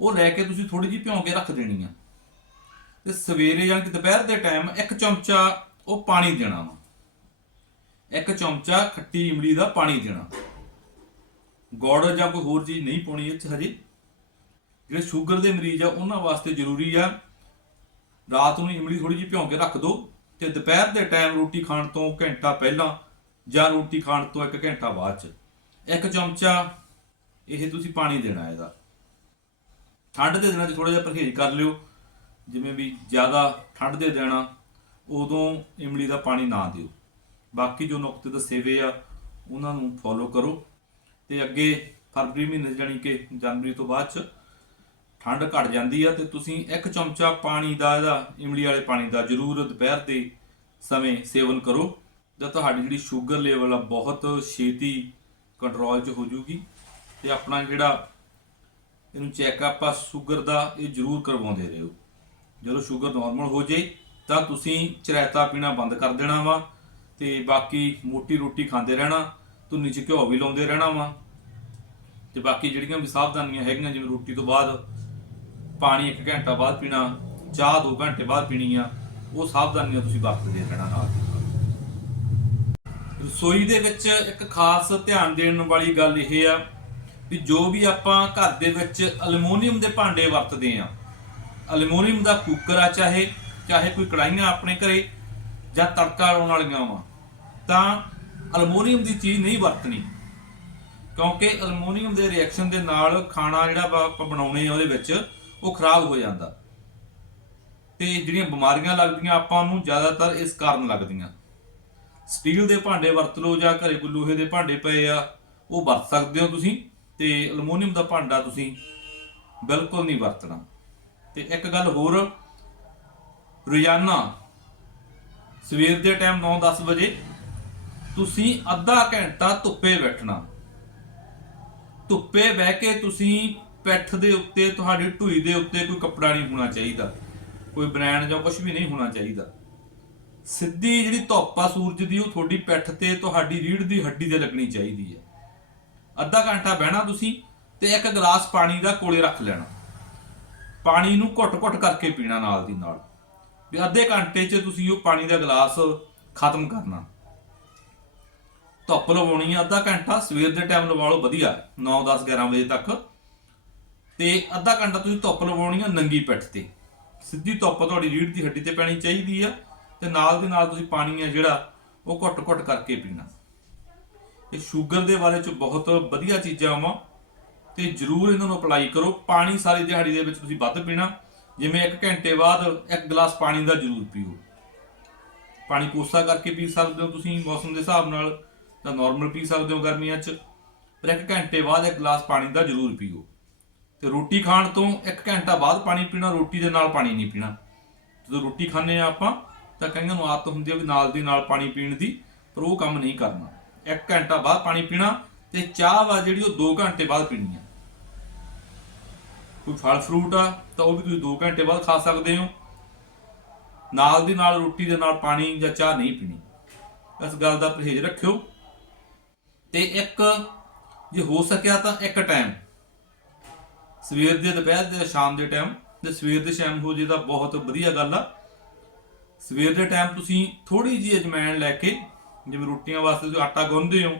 ਉਹ ਲੈ ਕੇ ਤੁਸੀਂ ਥੋੜੀ ਜਿਹੀ ਭਿਉਂ ਕੇ ਰੱਖ ਦੇਣੀ ਆ। ਤੇ ਸਵੇਰੇ ਜਾਂ ਕਿ ਦੁਪਹਿਰ ਦੇ ਟਾਈਮ ਇੱਕ ਚਮਚਾ ਉਹ ਪਾਣੀ ਦੇਣਾ ਵਾ। ਇੱਕ ਚਮਚਾ ਖੱਟੀ ਇਮਲੀ ਦਾ ਪਾਣੀ ਦੇਣਾ। ਗੁੜ ਜਾਂ ਕੋਈ ਹੋਰ ਚੀਜ਼ ਨਹੀਂ ਪਾਉਣੀ ਇਹ ਚ ਹਜੇ। ਜਿਹੜੇ ਸ਼ੂਗਰ ਦੇ ਮਰੀਜ਼ ਆ, ਉਹਨਾਂ ਵਾਸਤੇ ਜ਼ਰੂਰੀ ਆ। ਰਾਤ ਨੂੰ ਇਮਲੀ ਥੋੜੀ ਜਿਹੀ ਭਿਉਂ ਕੇ ਰੱਖ ਦਿਓ ਤੇ ਦੁਪਹਿਰ ਦੇ ਟਾਈਮ ਰੋਟੀ ਖਾਣ ਤੋਂ ਘੰਟਾ ਪਹਿਲਾਂ ਜਾਂ ਰੋਟੀ ਖਾਣ ਤੋਂ 1 ਘੰਟਾ ਬਾਅਦ ਚ। ਇੱਕ ਚਮਚਾ ਇਹ ਤੁਸੀਂ ਪਾਣੀ ਦੇਣਾ ਇਹਦਾ। ਠੰਡ ਦੇ ਦਿਨਾਂ 'ਚ ਥੋੜਾ ਜਿਹਾ ਪਰਹੇਜ਼ ਕਰ ਲਿਓ। ਜਿਵੇਂ ਵੀ ਜ਼ਿਆਦਾ ਠੰਡ ਦੇ ਦੇਣਾ ਉਦੋਂ ਇਮਲੀ ਦਾ ਪਾਣੀ ਨਾ ਦਿਓ। ਬਾਕੀ ਜੋ ਨੁਕਤੇ ਦੱਸੇ ਹੋਏ ਆ, ਉਹਨਾਂ ਨੂੰ ਫੋਲੋ ਕਰੋ। ਤੇ ਅੱਗੇ ਫਰਵਰੀ ਮਹੀਨੇ 'ਚ ਜਾਣੀ ਕਿ ਜਨਵਰੀ ਤੋਂ ਬਾਅਦ ਚ ਠੰਡ ਘਟ ਜਾਂਦੀ ਆ ਤੇ ਤੁਸੀਂ ਇੱਕ ਚਮਚਾ ਪਾਣੀ ਦਾ ਇਹਦਾ ਇਮਲੀ ਵਾਲੇ ਪਾਣੀ ਦਾ ਜ਼ਰੂਰ ਦੁਪਹਿਰ ਦੇ ਸਮੇਂ ਸੇਵਨ ਕਰੋ। ਤਾਂ ਤੁਹਾਡੀ ਜਿਹੜੀ ਸ਼ੂਗਰ ਲੈਵਲ ਆ ਬਹੁਤ ਛੇਤੀ ਕੰਟਰੋਲ 'ਚ ਹੋ ਜੂਗੀ ਤੇ ਆਪਣਾ ਜਿਹੜਾ ਇਹਨੂੰ ਚੈੱਕਅਪ ਆ ਸ਼ੂਗਰ ਦਾ ਇਹ ਜ਼ਰੂਰ ਕਰਵਾਉਂਦੇ ਰਹੋ। ਜਦੋਂ ਸ਼ੂਗਰ ਨਾਰਮਲ ਹੋ ਜੇ ਤਾਂ ਤੁਸੀਂ ਚਰੈਤਾ ਪੀਣਾ ਬੰਦ ਕਰ ਦੇਣਾ ਵਾ ਤੇ ਬਾਕੀ ਮੋਟੀ ਰੋਟੀ ਖਾਂਦੇ ਰਹਿਣਾ, ਧੁੰਨੀ ਚ ਘਿਓ ਵੀ ਲਾਉਂਦੇ ਰਹਿਣਾ ਵਾ। ਤੇ ਬਾਕੀ ਜਿਹੜੀਆਂ ਵੀ ਸਾਵਧਾਨੀਆਂ ਹੈਗੀਆਂ ਜਿਵੇਂ ਰੋਟੀ ਤੋਂ ਬਾਅਦ ਪਾਣੀ 1 ਘੰਟਾ ਬਾਅਦ ਪੀਣਾ, ਚਾਹ 2 ਘੰਟੇ ਬਾਅਦ ਪੀਣੀ ਆ, ਉਹ ਸਾਵਧਾਨੀਆਂ ਤੁਸੀਂ ਵਰਤਦੇ ਰਹਿਣਾ ਨਾਲ। ਰਸੋਈ ਦੇ ਵਿੱਚ ਇੱਕ ਖਾਸ ਧਿਆਨ ਦੇਣ ਵਾਲੀ ਗੱਲ ਇਹ ਆ ਵੀ ਜੋ ਵੀ ਆਪਾਂ ਘਰ ਦੇ ਵਿੱਚ ਐਲੂਮੀਨੀਅਮ ਦੇ ਭਾਂਡੇ ਵਰਤਦੇ ਆ ਐਲੂਮੀਨੀਅਮ ਦਾ ਕੁੱਕਰ ਆ ਚਾਹੇ ਚਾਹੇ ਕੋਈ ਕੜਾਈਆਂ ਆਪਣੇ ਘਰੇ ਜਾਂ ਤੜਕਾ ਲਾਉਣ ਵਾਲੀਆਂ ਵਾ, ਤਾਂ ਐਲੂਮੀਨੀਅਮ ਦੀ ਚੀਜ਼ ਨਹੀਂ ਵਰਤਣੀ। ਕਿਉਂਕਿ ਐਲੂਮੀਨੀਅਮ ਦੇ ਰਿਐਕਸ਼ਨ ਦੇ ਨਾਲ ਖਾਣਾ ਜਿਹੜਾ ਵਾ ਆਪਾਂ ਬਣਾਉਣੇ ਆ ਉਹਦੇ ਵਿੱਚ ਉਹ ਖਰਾਬ ਹੋ ਜਾਂਦਾ। ਤੇ ਜਿਹੜੀਆਂ ਬਿਮਾਰੀਆਂ ਲੱਗਦੀਆਂ ਆਪਾਂ ਨੂੰ ਜ਼ਿਆਦਾਤਰ ਇਸ ਕਾਰਨ ਲੱਗਦੀਆਂ। ਸਟੀਲ ਦੇ ਭਾਂਡੇ ਵਰਤ ਲਓ ਜਾਂ ਘਰੇ ਕੋਈ ਲੋਹੇ ਦੇ ਭਾਂਡੇ ਪਏ ਆ, ਉਹ ਵਰਤ ਸਕਦੇ ਹੋ ਤੁਸੀਂ ਤੇ ਐਲੂਮੀਨੀਅਮ ਦਾ ਭਾਂਡਾ ਤੁਸੀਂ ਬਿਲਕੁਲ ਨਹੀਂ ਵਰਤਣਾ। ਤੇ ਇੱਕ ਗੱਲ ਹੋਰ, ਰੋਜ਼ਾਨਾ ਸਵੇਰ ਦੇ ਟਾਈਮ 9-10 ਵਜੇ ਤੁਸੀਂ ਅੱਧਾ ਘੰਟਾ ਧੁੱਪੇ ਬੈਠਣਾ। ਧੁੱਪੇ ਬਹਿ ਕੇ ਤੁਸੀਂ ਪਿੱਠ ਦੇ ਉੱਤੇ, ਤੁਹਾਡੀ ਢੂਈ ਦੇ ਉੱਤੇ ਕੋਈ ਕੱਪੜਾ ਨਹੀਂ ਹੋਣਾ ਚਾਹੀਦਾ। ਕੋਈ ਬ੍ਰਾਂਡ ਜਾਂ ਕੁਝ ਵੀ ਨਹੀਂ ਹੋਣਾ ਚਾਹੀਦਾ। ਸਿੱਧੀ ਜਿਹੜੀ ਧੁੱਪ ਆ ਸੂਰਜ ਦੀ, ਉਹ ਤੁਹਾਡੀ ਪਿੱਠ ਤੇ, ਤੁਹਾਡੀ ਰੀੜ ਦੀ ਹੱਡੀ ਤੇ ਲੱਗਣੀ ਚਾਹੀਦੀ ਹੈ। ਅੱਧਾ ਘੰਟਾ ਬਹਿਣਾ ਤੁਸੀਂ ਤੇ ਇੱਕ ਗਲਾਸ ਪਾਣੀ ਦਾ ਕੋਲੇ ਰੱਖ ਲੈਣਾ। ਪਾਣੀ ਨੂੰ ਘੁੱਟ-ਘੁੱਟ ਕਰਕੇ ਪੀਣਾ ਨਾਲ ਦੀ ਨਾਲ। ਵੀ ਅੱਧੇ ਘੰਟੇ 'ਚ ਤੁਸੀਂ ਉਹ ਪਾਣੀ ਦਾ ਗਲਾਸ ਖਤਮ ਕਰਨਾ। ਧੁੱਪ ਲਵਾਉਣੀ ਆ ਅੱਧਾ ਘੰਟਾ, ਸਵੇਰ ਦੇ ਟਾਈਮ ਲਵਾ ਲਓ, ਵਧੀਆ। 9 10 11 ਵਜੇ ਤੱਕ ਤੇ ਅੱਧਾ ਘੰਟਾ ਤੁਸੀਂ ਧੁੱਪ ਲਵਾਉਣੀ ਆ ਨੰਗੀ ਪਿੱਠ ਤੇ। ਸਿੱਧੀ ਧੁੱਪ ਤੁਹਾਡੀ ਰੀੜ ਦੀ ਹੱਡੀ ਤੇ ਪੈਣੀ ਚਾਹੀਦੀ ਆ ਤੇ ਨਾਲ ਦੀ ਨਾਲ ਤੁਸੀਂ ਪਾਣੀ ਆ ਜਿਹੜਾ ਉਹ ਘੁੱਟ-ਘੁੱਟ ਕਰਕੇ ਪੀਣਾ। ਇਹ ਸ਼ੂਗਰ ਦੇ ਬਾਰੇ ਚ ਬਹੁਤ ਵਧੀਆ ਚੀਜ਼ਾਂ ਵਾ ਤੇ ਜਰੂਰ ਇਹਨਾਂ ਨੂੰ ਅਪਲਾਈ ਕਰੋ। ਪਾਣੀ ਸਾਰੀ ਦਿਹਾੜੀ ਦੇ ਵਿੱਚ ਤੁਸੀਂ ਵੱਧ ਪੀਣਾ। ਜਿਵੇਂ 1 ਘੰਟੇ ਬਾਅਦ ਇੱਕ ਗਲਾਸ ਪਾਣੀ ਦਾ ਜਰੂਰ ਪੀਓ। ਪਾਣੀ ਕੋਸਾ ਕਰਕੇ ਪੀ ਸਕਦੇ ਹੋ ਤੁਸੀਂ ਮੌਸਮ ਦੇ ਹਿਸਾਬ ਨਾਲ। ਤਾਂ ਨਾਰਮਲ ਪੀ ਸਕਦੇ ਹੋ ਗਰਮੀਆਂ 'ਚ। ਪਰ ਇੱਕ ਘੰਟੇ ਬਾਅਦ ਇੱਕ ਗਲਾਸ ਪਾਣੀ ਦਾ ਜ਼ਰੂਰ ਪੀਓ। ਤੇ ਰੋਟੀ ਖਾਣ ਤੋਂ ਇੱਕ ਘੰਟਾ ਬਾਅਦ ਪਾਣੀ ਪੀਣਾ, ਰੋਟੀ ਦੇ ਨਾਲ ਪਾਣੀ ਨਹੀਂ ਪੀਣਾ। ਜਦੋਂ ਰੋਟੀ ਖਾਂਦੇ ਆ ਆਪਾਂ, ਤਾਂ ਕਈਆਂ ਨੂੰ ਆਦਤ ਹੁੰਦੀ ਹੈ ਵੀ ਨਾਲ ਦੀ ਨਾਲ ਪਾਣੀ ਪੀਣ ਦੀ, ਪਰ ਉਹ ਕੰਮ ਨਹੀਂ ਕਰਨਾ। ਇੱਕ ਘੰਟਾ ਬਾਅਦ ਪਾਣੀ ਪੀਣਾ ਤੇ ਚਾਹ ਵਾ ਜਿਹੜੀ ਉਹ 2 ਘੰਟੇ ਬਾਅਦ ਪੀਣੀ ਆ ਕੋਈ ਫਲ ਫਰੂਟ ਆ, ਤਾਂ ਉਹ ਵੀ ਤੁਸੀਂ 2 ਘੰਟੇ ਬਾਅਦ ਖਾ ਸਕਦੇ ਹੋ। ਨਾਲ ਦੀ ਨਾਲ ਰੋਟੀ ਦੇ ਨਾਲ ਪਾਣੀ ਜਾਂ ਚਾਹ ਨਹੀਂ ਪੀਣੀ। ਇਸ ਗੱਲ ਦਾ ਪਰਹੇਜ਼ ਰੱਖਿਓ। ਤੇ ਇੱਕ ਜੇ ਹੋ ਸਕਿਆ ਤਾਂ ਇੱਕ ਟਾਈਮ। ਸਵੇਰ ਦੇ ਦੁਪਹਿਰ ਦੇ ਸ਼ਾਮ ਦੇ ਟਾਈਮ ਤੇ ਸਵੇਰ ਦੇ ਸ਼ਾਮ ਹੋ ਜੇ ਤਾਂ ਬਹੁਤ ਵਧੀਆ ਗੱਲ ਆ। ਸਵੇਰ ਦੇ ਟਾਈਮ ਤੁਸੀਂ ਥੋੜੀ ਜਿਹੀ ਅਜਵਾਇਣ ਲੈ ਕੇ ਜਿਵੇਂ ਰੋਟੀਆਂ ਵਾਸਤੇ ਤੁਸੀਂ ਆਟਾ ਗੁੰਨਦੇ ਹੋ,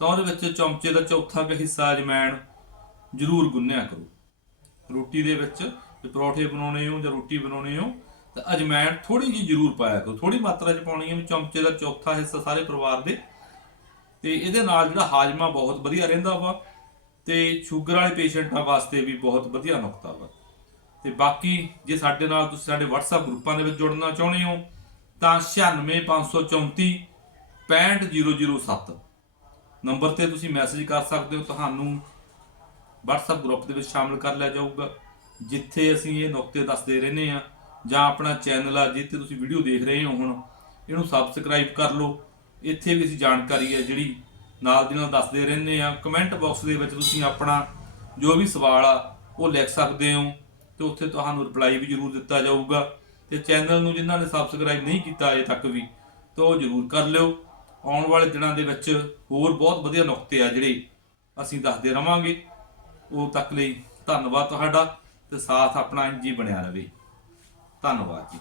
ਤਾਂ ਉਹਦੇ ਵਿੱਚ ਚਮਚੇ ਦਾ ਚੌਥਾ ਕੁ ਹਿੱਸਾ ਅਜਮੈਣ ਜ਼ਰੂਰ ਗੁੰਨਿਆ ਕਰੋ। ਰੋਟੀ ਦੇ ਵਿੱਚ ਜੇ ਪਰੌਠੇ ਬਣਾਉਣੇ ਹੋ ਜਾਂ ਰੋਟੀ ਬਣਾਉਣੇ ਹੋ, ਤਾਂ ਅਜਵਾਇਣ ਥੋੜੀ ਜਿਹੀ ਜ਼ਰੂਰ ਪਾਇਆ ਕਰੋ। ਥੋੜੀ ਮਾਤਰਾ 'ਚ ਪਾਉਣੀ ਹੈ ਚਮਚੇ ਦਾ ਚੌਥਾ ਹਿੱਸਾ ਸਾਰੇ ਪਰਿਵਾਰ ਦੇ। ਤੇ ਇਹਦੇ ਨਾਲ ਜਿਹੜਾ ਹਾਜ਼ਮਾ ਬਹੁਤ ਵਧੀਆ ਰਹਿੰਦਾ ਵਾ। ਤੇ ਸ਼ੂਗਰ ਵਾਲੇ ਪੇਸ਼ੈਂਟਾਂ ਵਾਸਤੇ ਵੀ ਬਹੁਤ ਵਧੀਆ ਨੁਕਤਾ ਵਾ। ਤੇ ਬਾਕੀ ਜੇ ਸਾਡੇ ਨਾਲ ਤੁਸੀਂ ਸਾਡੇ WhatsApp ਗਰੁੱਪਾਂ ਦੇ ਵਿੱਚ ਜੁੜਨਾ ਚਾਹੁੰਦੇ ਹੋ, ਤਾਂ 96534 65007 ਨੰਬਰ ਤੇ ਤੁਸੀਂ ਮੈਸੇਜ ਕਰ ਸਕਦੇ ਹੋ, ਤੁਹਾਨੂੰ WhatsApp ਗਰੁੱਪ ਦੇ ਵਿੱਚ ਸ਼ਾਮਲ ਕਰ ਲਿਆ ਜਾਊਗਾ, ਜਿੱਥੇ ਅਸੀਂ ਇਹ ਨੁਕਤੇ ਦੱਸਦੇ ਰਹਿੰਦੇ ਆ ਜਾਂ ਆਪਣਾ ਚੈਨਲ ਆ, ਜਿੱਥੇ ਤੁਸੀਂ ਵੀਡੀਓ ਦੇਖ ਰਹੇ ਹੋ ਹੁਣ, ਇਹਨੂੰ ਸਬਸਕ੍ਰਾਈਬ ਕਰ ਲਓ। ਇੱਥੇ ਵੀ ਅਸੀਂ ਜਾਣਕਾਰੀ ਹੈ ਜਿਹੜੀ ਨਾਲ ਦੀ ਨਾਲ ਦੱਸਦੇ ਰਹਿੰਦੇ ਆ ਕਮੈਂਟ ਬਾਕਸ ਦੇ ਵਿੱਚ ਤੁਸੀਂ ਆਪਣਾ ਜੋ ਵੀ ਸਵਾਲ ਆ, ਉਹ ਲਿਖ ਸਕਦੇ ਹੋ ਤੇ ਉੱਥੇ ਤੁਹਾਨੂੰ ਰਿਪਲਾਈ ਵੀ ਜ਼ਰੂਰ ਦਿੱਤਾ ਜਾਊਗਾ। ਤੇ ਚੈਨਲ ਨੂੰ ਜਿਨ੍ਹਾਂ ਨੇ ਸਬਸਕ੍ਰਾਈਬ ਨਹੀਂ ਕੀਤਾ ਅਜੇ ਤੱਕ ਵੀ, ਤਾਂ ਉਹ ਜ਼ਰੂਰ ਕਰ ਲਿਓ। ਆਉਣ ਵਾਲੇ ਦਿਨਾਂ ਦੇ ਵਿੱਚ ਹੋਰ ਬਹੁਤ ਵਧੀਆ ਨੁਕਤੇ ਆ ਜਿਹੜੇ ਅਸੀਂ ਦੱਸਦੇ ਰਵਾਂਗੇ। ਉਹ ਤੱਕ ਲਈ ਧੰਨਵਾਦ ਤੁਹਾਡਾ ਤੇ ਸਾਥ ਆਪਣਾ ਜੀ ਬਣਿਆ ਰਵੇ ਧੰਨਵਾਦ ਜੀ।